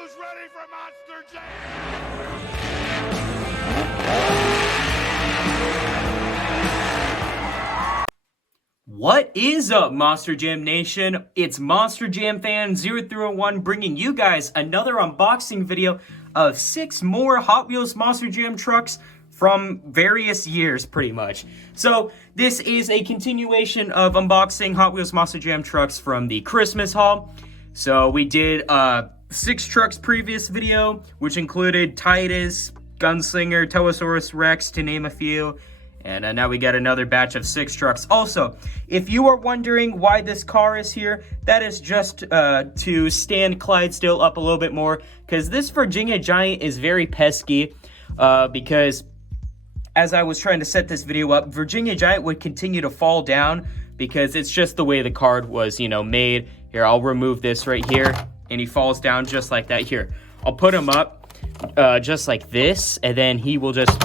Who's ready for Monster Jam? What is up, Monster Jam Nation? It's Monster Jam Fan 0301 bringing you guys another unboxing video of 6 more Hot Wheels Monster Jam trucks from various years, pretty much. So, this is a continuation of unboxing Hot Wheels Monster Jam trucks from the Christmas haul. So, we did 6 trucks previous video, which included Titus, Gunslinger, Towasaurus Rex, to name a few. And now we got another batch of 6 trucks. Also, if you are wondering why this car is here, that is just to stand Clydesdale up a little bit more. Because this Virginia Giant is very pesky. Because as I was trying to set this video up, Virginia Giant would continue to fall down. Because it's just the way the card was, made. Here, I'll remove this right here. And he falls down just like that. Here, I'll put him up just like this. And then he will just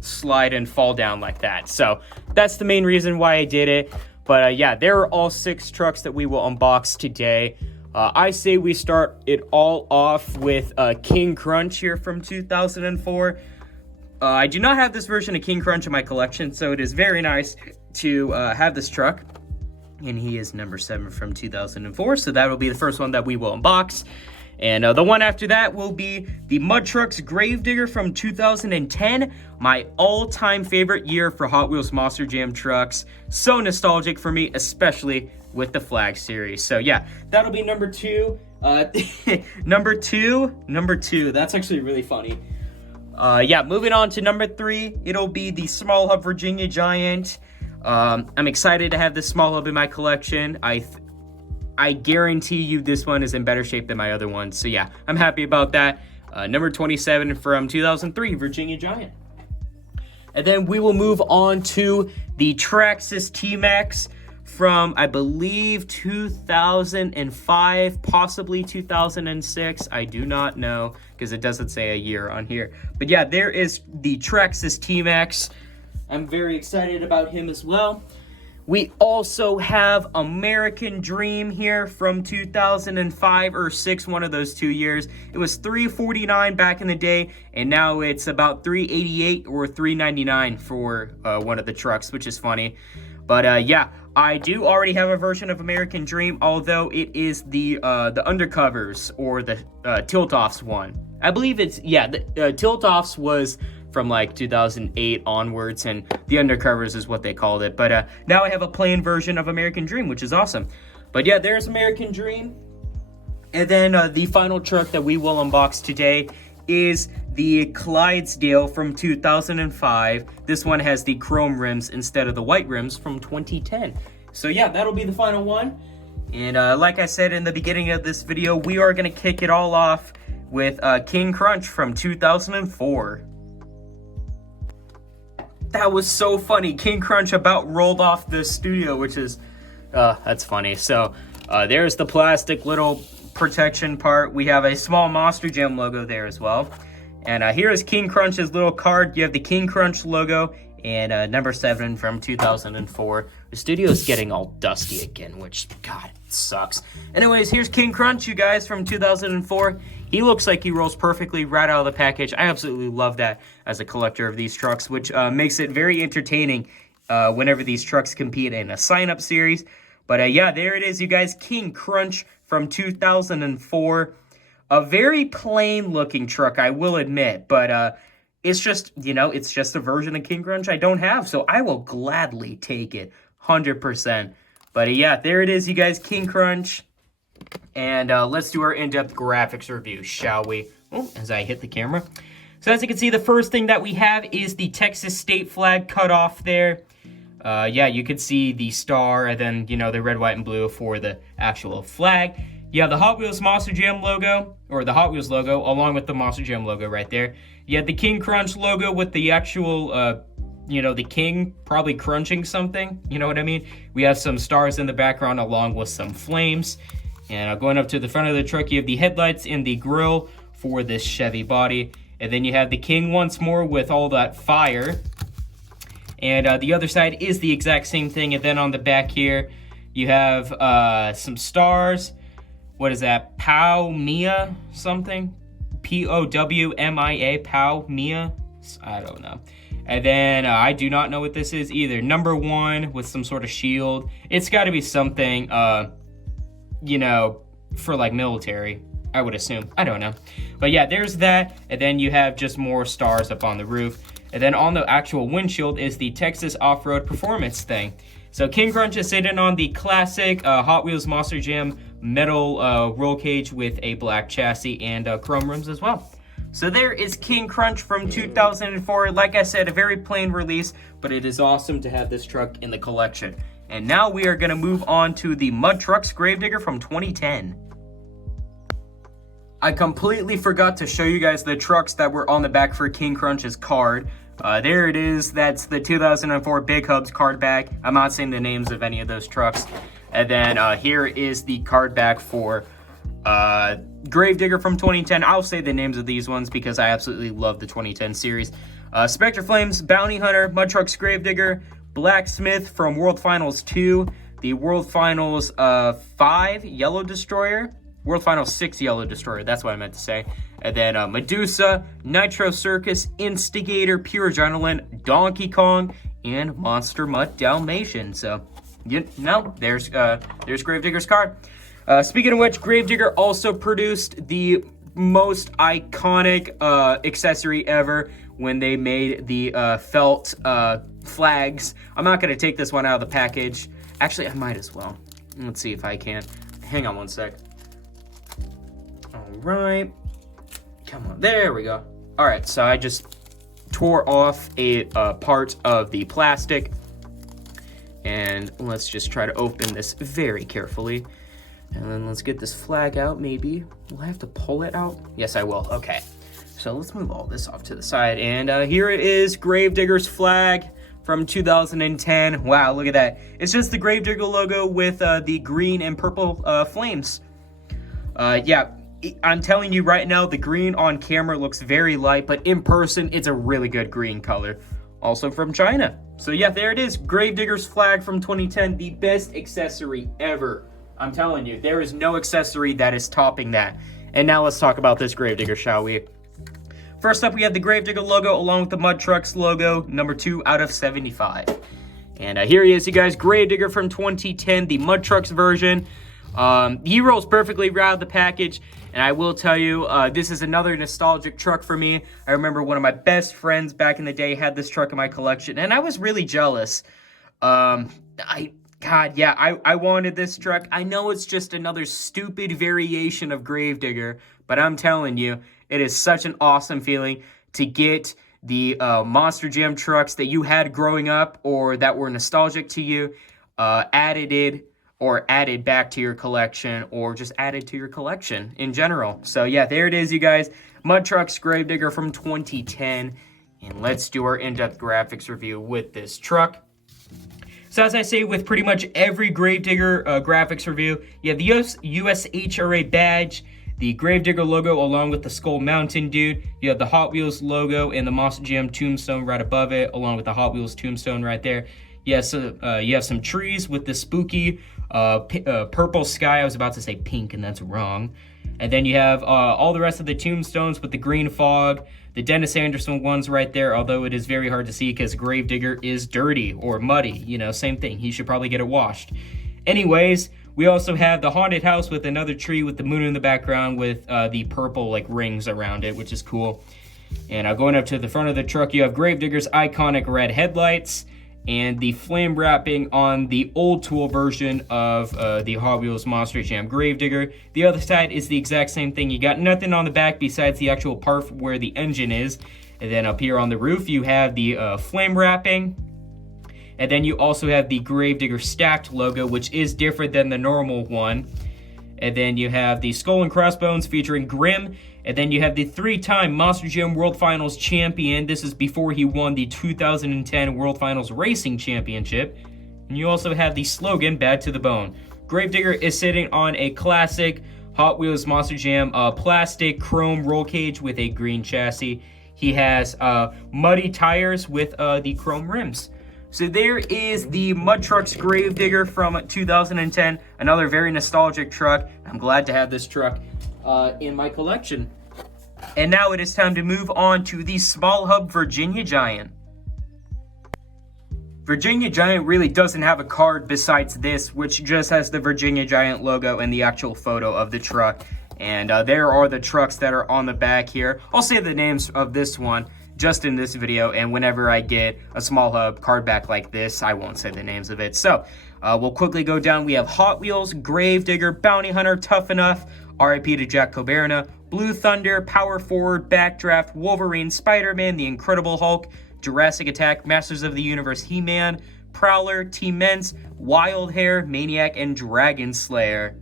slide and fall down like that. So that's the main reason why I did it. But yeah, there are all 6 trucks that we will unbox today. I say we start it all off with King Crunch here from 2004. I do not have this version of King Crunch in my collection, so it is very nice to have this truck. And he is number 7 from 2004, so that will be the first one that we will unbox. And the one after that will be the Mud Trucks Gravedigger from 2010. My all-time favorite year for Hot Wheels Monster Jam trucks. So nostalgic for me, especially with the Flag series. So yeah, that'll be number 2. Number two. That's actually really funny. Yeah, moving on to number 3. It'll be the Small Hub Virginia Giant. I'm excited to have this Small Hub in my collection. I guarantee you this one is in better shape than my other one. So yeah, I'm happy about that. Number 27 from 2003, Virginia Giant. And then we will move on to the Traxxas T-Max from, I believe, 2005, possibly 2006. I do not know because it doesn't say a year on here. But yeah, there is the Traxxas T-Max. I'm very excited about him as well. We also have American Dream here from 2005 or 6, one of those 2 years. It was $349 back in the day, and now it's about $388 or $399 for one of the trucks, which is funny. But yeah, I do already have a version of American Dream, although it is the undercovers or the tilt-offs one. I believe it's, yeah, the tilt-offs was from like 2008 onwards, and the undercovers is what they called it. But now I have a plain version of American Dream, which is awesome. But yeah, there's American Dream. And then the final truck that we will unbox today is the Clydesdale from 2005. This one has the chrome rims instead of the white rims from 2010. So yeah, that'll be the final one. And like I said in the beginning of this video, we are going to kick it all off with King Crunch from 2004. That was so funny. King Crunch about rolled off the studio, which is, that's funny. So, there's the plastic little protection part. We have a small Monster Jam logo there as well. And here is King Crunch's little card. You have the King Crunch logo and number 7 from 2004. The studio's getting all dusty again, which, God, it sucks. Anyways, here's King Crunch, you guys, from 2004. He looks like he rolls perfectly right out of the package. I absolutely love that as a collector of these trucks, which makes it very entertaining whenever these trucks compete in a sign-up series. But yeah, there it is, you guys. King Crunch from 2004. A very plain-looking truck, I will admit. But it's just, it's just a version of King Crunch I don't have. So I will gladly take it, 100%. But yeah, there it is, you guys. King Crunch. And let's do our in-depth graphics review, shall we? Oh, as I hit the camera. So as you can see, the first thing that we have is the Texas state flag cut off there. Yeah, you can see the star and then, the red, white, and blue for the actual flag. You have the Hot Wheels Monster Jam logo, or the Hot Wheels logo, along with the Monster Jam logo right there. You have the King Crunch logo with the actual, the king probably crunching something. You know what I mean? We have some stars in the background along with some flames. And going up to the front of the truck, you have the headlights and the grille for this Chevy body. And then you have the King once more with all that fire. And the other side is the exact same thing. And then on the back here, you have some stars. what is that? Powmia something? Powmia, Powmia? I don't know. And then I do not know what this is either. Number 1 with some sort of shield. It's got to be something, you know, for like military, I would assume. I don't know. But yeah, there's that. And then you have just more stars up on the roof. And then on the actual windshield is the Texas Off-Road Performance thing. So King Crunch is sitting on the classic Hot Wheels Monster Jam metal roll cage with a black chassis and chrome rims as well. So there is King Crunch from 2004. Like I said, a very plain release, but it is awesome to have this truck in the collection. And now we are going to move on to the Mud Trucks Gravedigger from 2010. I completely forgot to show you guys the trucks that were on the back for King Crunch's card. There it is. That's the 2004 Big Hubs card back. I'm not saying the names of any of those trucks. And then here is the card back for Gravedigger from 2010. I'll say the names of these ones because I absolutely love the 2010 series. Spectre Flames, Bounty Hunter, Mud Trucks Gravedigger, Blacksmith from World Finals 2, the World Finals 5 Yellow Destroyer, World Finals 6 Yellow Destroyer, that's what I meant to say. And then Medusa, Nitro Circus, Instigator, Pure Adrenaline, Donkey Kong, and Monster Mutt Dalmatian. So, you know, there's Gravedigger's card. Speaking of which, Gravedigger also produced the most iconic accessory ever when they made the felt flags. I'm not going to take this one out of the package. Actually, I might as well. Let's see if I can. Hang on one sec. All right. Come on. There we go. All right, so I just tore off a part of the plastic. And let's just try to open this very carefully. And then let's get this flag out, maybe. Will I have to pull it out? Yes, I will. Okay. So let's move all this off to the side. And here it is, Gravedigger's flag from 2010. Wow, look at that. It's just the Gravedigger logo with the green and purple flames. Yeah, I'm telling you right now, the green on camera looks very light, but in person, it's a really good green color. Also from China. So yeah, there it is. Gravedigger's flag from 2010, the best accessory ever. I'm telling you, there is no accessory that is topping that. And now let's talk about this Gravedigger, shall we? First up, we have the Gravedigger logo along with the Mud Trucks logo, number 2 out of 75. And here he is, you guys, Gravedigger from 2010, the Mud Trucks version. He rolls perfectly right out of the package. And I will tell you, this is another nostalgic truck for me. I remember one of my best friends back in the day had this truck in my collection, and I was really jealous. I wanted this truck. I know it's just another stupid variation of Gravedigger, but I'm telling you, it is such an awesome feeling to get the Monster Jam trucks that you had growing up or that were nostalgic to you, added back to your collection, or just added to your collection in general. So yeah, there it is, you guys. Mud Trucks Gravedigger from 2010. And let's do our in-depth graphics review with this truck. So as I say with pretty much every Gravedigger graphics review, you have the US HRA badge, the Gravedigger logo along with the Skull Mountain dude. You have the Hot Wheels logo and the Monster Jam tombstone right above it, along with the Hot Wheels tombstone right there. Yeah, so you have some trees with the spooky purple sky. I was about to say pink, and that's wrong. And then you have all the rest of the tombstones with the green fog, the Dennis Anderson ones right there, although it is very hard to see because Gravedigger is dirty or muddy. You know, same thing. He should probably get it washed. Anyways, we also have the haunted house with another tree with the moon in the background with the purple like rings around it, which is cool. And going up to the front of the truck, you have Gravedigger's iconic red headlights and the flame wrapping on the old tool version of the Hot Wheels Monster Jam Gravedigger. The other side is the exact same thing. You got nothing on the back besides the actual part where the engine is. And then up here on the roof, you have the flame wrapping. And then you also have the Gravedigger stacked logo, which is different than the normal one. And then you have the skull and crossbones featuring Grimm. And then you have the 3-time Monster Jam World Finals champion. This is before he won the 2010 World Finals Racing Championship. And you also have the slogan, Bad to the Bone. Gravedigger is sitting on a classic Hot Wheels Monster Jam plastic chrome roll cage with a green chassis. He has muddy tires with the chrome rims. So there is the Mud Trucks Gravedigger from 2010, another very nostalgic truck. I'm glad to have this truck in my collection. And now it is time to move on to the Small Hub Virginia Giant. Virginia Giant really doesn't have a card besides this, which just has the Virginia Giant logo and the actual photo of the truck. And there are the trucks that are on the back here. I'll say the names of this one just in this video, and whenever I get a Small Hub card back like this, I won't say the names of it. So we'll quickly go down. We have Hot Wheels, Gravedigger, Bounty Hunter, Tough Enough, RIP to Jack Coberna, Blue Thunder, Power Forward, Backdraft, Wolverine, Spider-Man, The Incredible Hulk, Jurassic Attack, Masters of the Universe, He-Man, Prowler, T-Men's, Wild Hair, Maniac, and Dragon Slayer.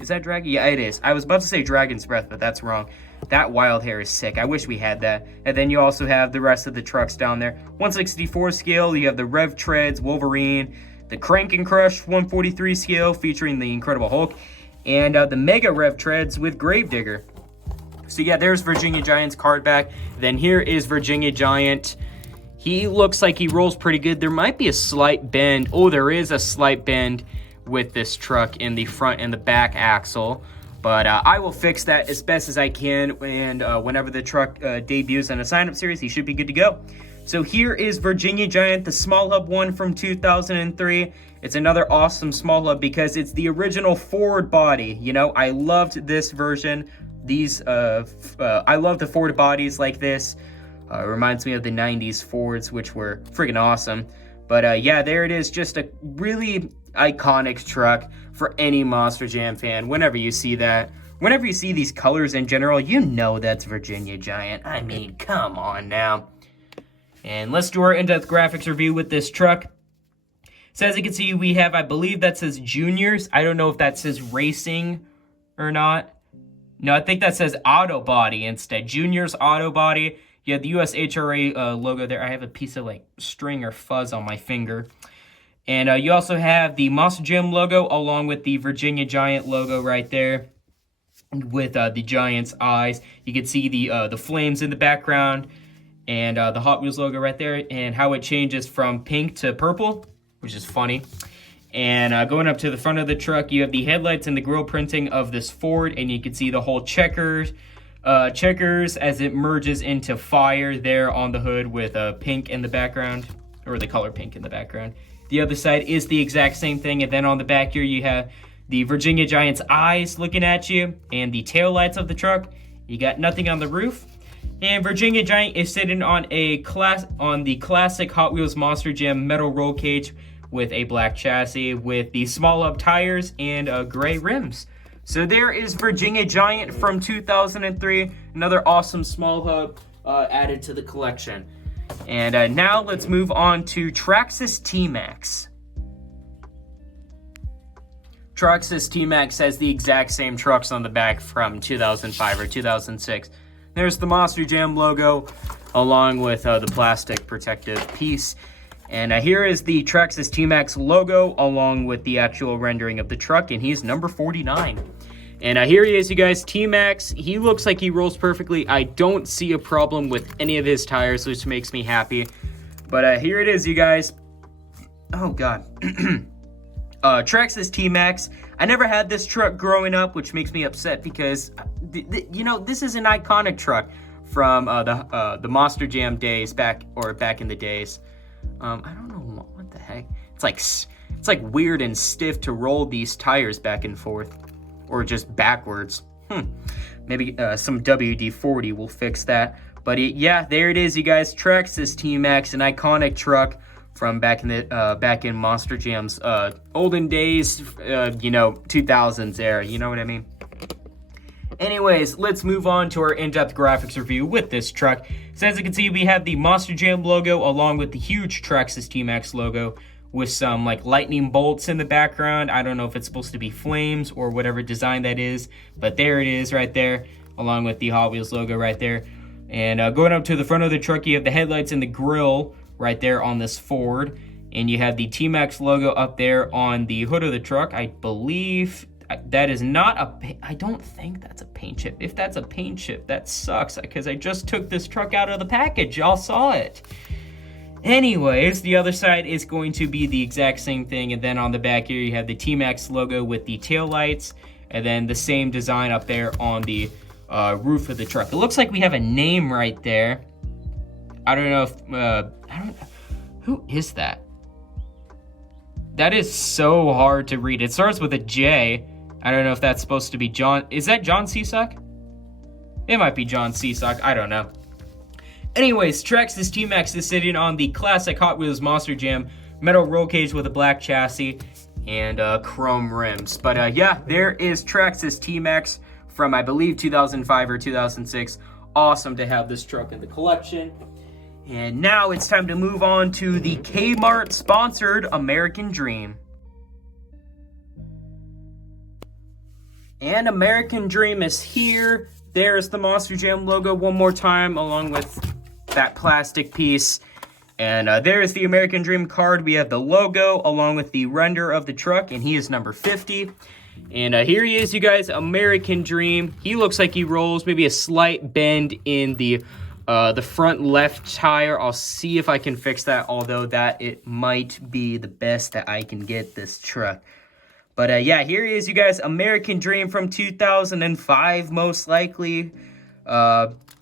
Is that Dragon? Yeah, it is. I was about to say Dragon's Breath, but that's wrong. That Wild Hair is sick. I wish we had that. And then you also have the rest of the trucks down there. 164 scale, you have the Rev Treads, Wolverine, the Crank and Crush 143 scale featuring the Incredible Hulk, and the Mega Rev Treads with Gravedigger. So yeah, there's Virginia Giant's card back. Then here is Virginia Giant. He looks like he rolls pretty good. There might be a slight bend. Oh, there is a slight bend with this truck in the front and the back axle. But I will fix that as best as I can, and whenever the truck debuts in a sign-up series, he should be good to go. So here is Virginia Giant, the Small Hub one from 2003. It's another awesome Small Hub because it's the original forward body. You know, I loved this version. I love the forward bodies like this. It reminds me of the 90s Fords, which were freaking awesome. But yeah, there it is, just a really iconic truck for any Monster Jam fan. Whenever you see that, whenever you see these colors in general, you know that's Virginia Giant. I mean, come on now. And let's do our in-depth graphics review with this truck. So as you can see, we have, I believe that says Juniors. I don't know if that says Racing or not. No, I think that says Auto Body instead. Juniors Auto Body. You have the USHRA logo there. I have a piece of like string or fuzz on my finger. And you also have the Monster Jam logo along with the Virginia Giant logo right there with the Giant's eyes. You can see the flames in the background and the Hot Wheels logo right there and how it changes from pink to purple, which is funny. And going up to the front of the truck, you have the headlights and the grille printing of this Ford, and you can see the whole checkers as it merges into fire there on the hood with pink in the background, or the color pink in the background. The other side is the exact same thing, and then on the back here you have the Virginia Giant's eyes looking at you and the tail lights of the truck. You got nothing on the roof. And Virginia Giant is sitting on the classic Hot Wheels Monster Jam metal roll cage with a black chassis with the Small Hub tires and gray rims. So there is Virginia Giant from 2003, another awesome Small Hub added to the collection. And now let's move on to Traxxas T-Max. Traxxas T-Max has the exact same trucks on the back from 2005 or 2006. There's the Monster Jam logo along with the plastic protective piece. And here is the Traxxas T-Max logo along with the actual rendering of the truck, and he's number 49. And here he is, you guys, T-Max. He looks like he rolls perfectly. I don't see a problem with any of his tires, which makes me happy. But here it is, you guys. Oh, God. Traxxas T-Max. I never had this truck growing up, which makes me upset because, you know, this is an iconic truck from the Monster Jam days back in the days. I don't know what the heck. It's like weird and stiff to roll these tires back and forth. Or just backwards. Maybe some WD-40 will fix that. But yeah, there it is, you guys. Traxxas T-Max, an iconic truck from back in Monster Jam's olden days, you know, 2000s era. You know what I mean? Anyways, let's move on to our in-depth graphics review with this truck. So as you can see, we have the Monster Jam logo along with the huge Traxxas T-Max logo, with some like lightning bolts in the background. I don't know if it's supposed to be flames or whatever design that is, but there it is right there, along with the Hot Wheels logo right there. And going up to the front of the truck, you have the headlights and the grille right there on this Ford, and you have the T-Max logo up there on the hood of the truck. I believe that is not I don't think that's a paint chip. If that's a paint chip, that sucks, because I just took this truck out of the package. Y'all saw it. Anyways, the other side is going to be the exact same thing, and then on the back here you have the T-Max logo with the tail lights, and then the same design up there on the roof of the truck. It looks like we have a name right there. I don't know if I don't. Who is that? That is so hard to read. It starts with a J. I don't know if that's supposed to be John. Is that John Seasock? It might be John Seasock. I don't know. Anyways, Traxxas T-Max is sitting on the classic Hot Wheels Monster Jam metal roll cage with a black chassis and chrome rims. But yeah, there is Traxxas T-Max from, I believe, 2005 or 2006. Awesome to have this truck in the collection. And now it's time to move on to the Kmart sponsored American Dream. And American Dream is here. There's the Monster Jam logo one more time, along with that plastic piece. And there's the American Dream card. We have the logo along with the render of the truck, and he is number 50. And here he is, you guys, American Dream. He looks like he rolls, maybe a slight bend in the front left tire. I'll see if I can fix that, although that it might be the best that I can get this truck. But yeah, here he is, you guys, American Dream from 2005, most likely.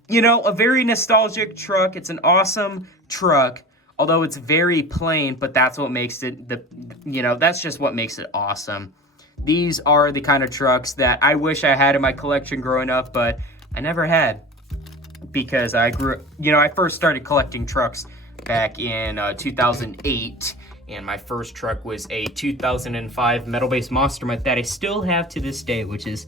You know, a very nostalgic truck. It's an awesome truck, although it's very plain, but that's what makes it, that's just what makes it awesome. These are the kind of trucks that I wish I had in my collection growing up, but I never had, because I first started collecting trucks back in 2008. And my first truck was a 2005 metal-based Monster Mutt that I still have to this day, which is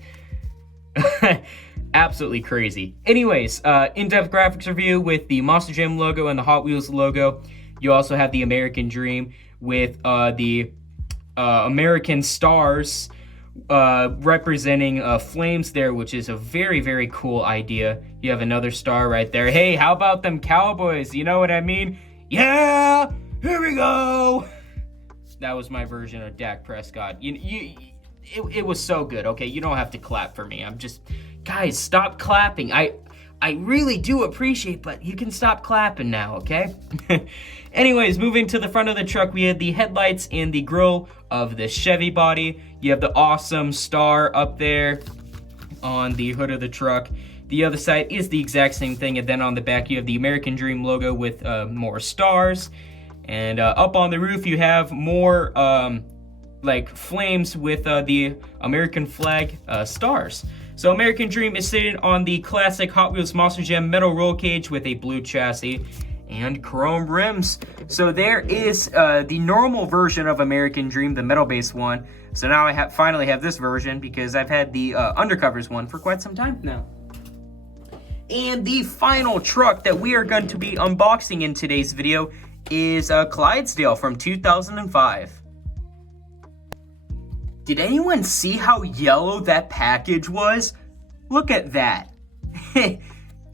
absolutely crazy. Anyways, in-depth graphics review with the Monster Jam logo and the Hot Wheels logo. You also have the American Dream with the American stars representing flames there, which is a very, very cool idea. You have another star right there. Hey, how about them Cowboys? You know what I mean? Yeah! Here we go! That was my version of Dak Prescott. It was so good, okay? You don't have to clap for me. Guys, stop clapping. I really do appreciate, but you can stop clapping now, okay? Anyways, moving to the front of the truck, we have the headlights and the grille of the Chevy body. You have the awesome star up there on the hood of the truck. The other side is the exact same thing, and then on the back you have the American Dream logo with more stars. And up on the roof, you have more like flames with the American flag stars. So American Dream is sitting on the classic Hot Wheels Monster Jam metal roll cage with a blue chassis and chrome rims. So there is the normal version of American Dream, the metal-based one. So now I finally have this version, because I've had the undercovers one for quite some time now. And the final truck that we are going to be unboxing in today's video is Clydesdale from 2005. Did anyone see how yellow that package was? Look at that.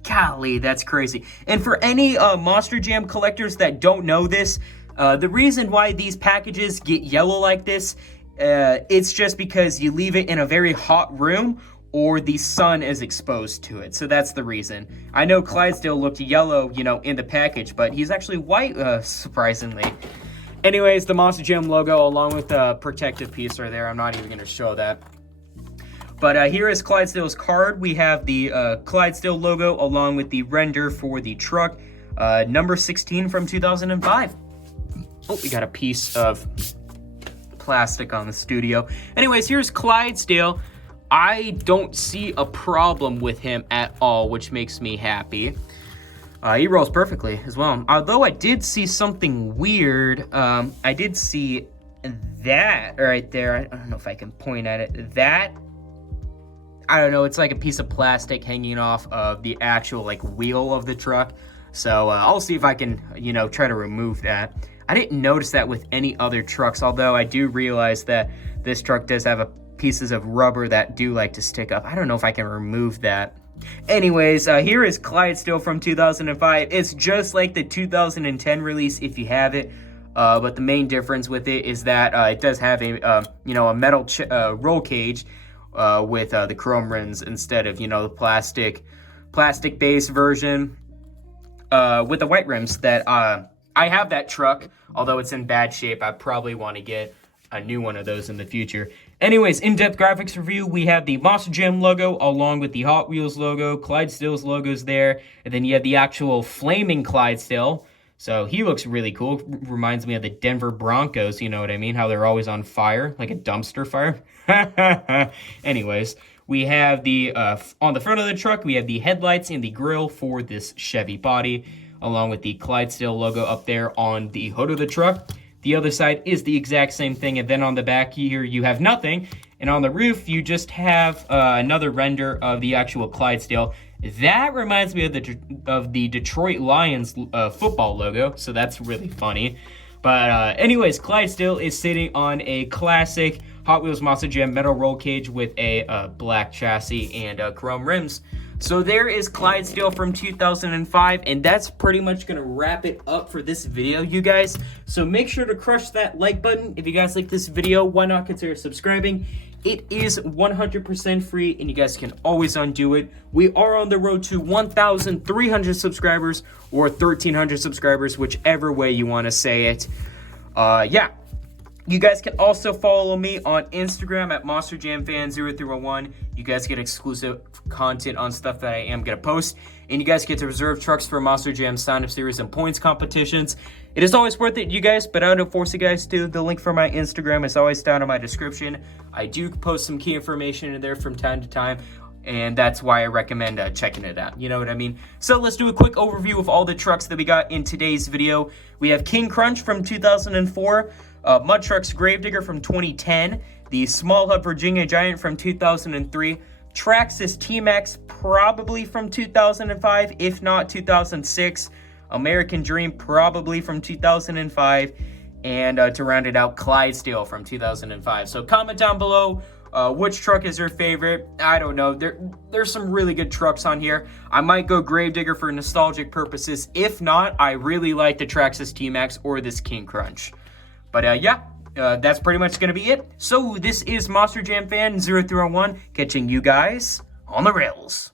Golly, that's crazy. And for any Monster Jam collectors that don't know this, the reason why these packages get yellow like this, it's just because you leave it in a very hot room or the sun is exposed to it. So that's the reason. I know Clydesdale looked yellow, in the package, but he's actually white, surprisingly. Anyways, the Monster Jam logo along with the protective piece are there. I'm not even gonna show that. But here is Clydesdale's card. We have the Clydesdale logo along with the render for the truck, number 16 from 2005. Oh, we got a piece of plastic on the studio. Anyways, here's Clydesdale. I don't see a problem with him at all, which makes me happy. He rolls perfectly as well. Although I did see something weird. I did see that right there. I don't know if I can point at it. That, I don't know, it's like a piece of plastic hanging off of the actual wheel of the truck. So I'll see if I can, try to remove that. I didn't notice that with any other trucks, although I do realize that this truck does have pieces of rubber that do like to stick up. I don't know if I can remove that. Anyways, here is Clydesdale from 2005. It's just like the 2010 release if you have it, but the main difference with it is that it does have a metal roll cage with the chrome rims instead of the plastic based version with the white rims that I have that truck, although it's in bad shape. I probably want to get a new one of those in the future. Anyways, in-depth graphics review, we have the Monster Jam logo along with the Hot Wheels logo, Clydesdale's logo's there, and then you have the actual flaming Clydesdale. So he looks really cool. Reminds me of the Denver Broncos, you know what I mean? How they're always on fire, like a dumpster fire. Anyways, we have the, on the front of the truck, we have the headlights and the grille for this Chevy body, along with the Clydesdale logo up there on the hood of the truck. The other side is the exact same thing, and then on the back here, you have nothing. And on the roof, you just have another render of the actual Clydesdale. That reminds me of the Detroit Lions football logo, so that's really funny. But anyways, Clydesdale is sitting on a classic Hot Wheels Monster Jam metal roll cage with a black chassis and chrome rims. So there is Clydesdale from 2005, and that's pretty much going to wrap it up for this video, you guys. So make sure to crush that like button. If you guys like this video, why not consider subscribing? It is 100% free, and you guys can always undo it. We are on the road to 1,300 subscribers or 1,300 subscribers, whichever way you want to say it. Yeah. You guys can also follow me on Instagram at MonsterJamFan0301. You guys get exclusive content on stuff that I am going to post. And you guys get to reserve trucks for Monster Jam sign-up series and points competitions. It is always worth it, you guys, but I don't force you guys to. The link for my Instagram is always down in my description. I do post some key information in there from time to time, and that's why I recommend checking it out. You know what I mean? So let's do a quick overview of all the trucks that we got in today's video. We have King Crunch from 2004. Mud Trucks Gravedigger from 2010, the Small Hub Virginia Giant from 2003, Traxxas T-Max probably from 2005, if not 2006, American Dream probably from 2005, and to round it out, Clydesdale from 2005. So comment down below which truck is your favorite. I don't know. There's some really good trucks on here. I might go Gravedigger for nostalgic purposes. If not, I really like the Traxxas T-Max or this King Crunch. But yeah, that's pretty much going to be it. So this is Monster Jam Fan 0301 catching you guys on the rails.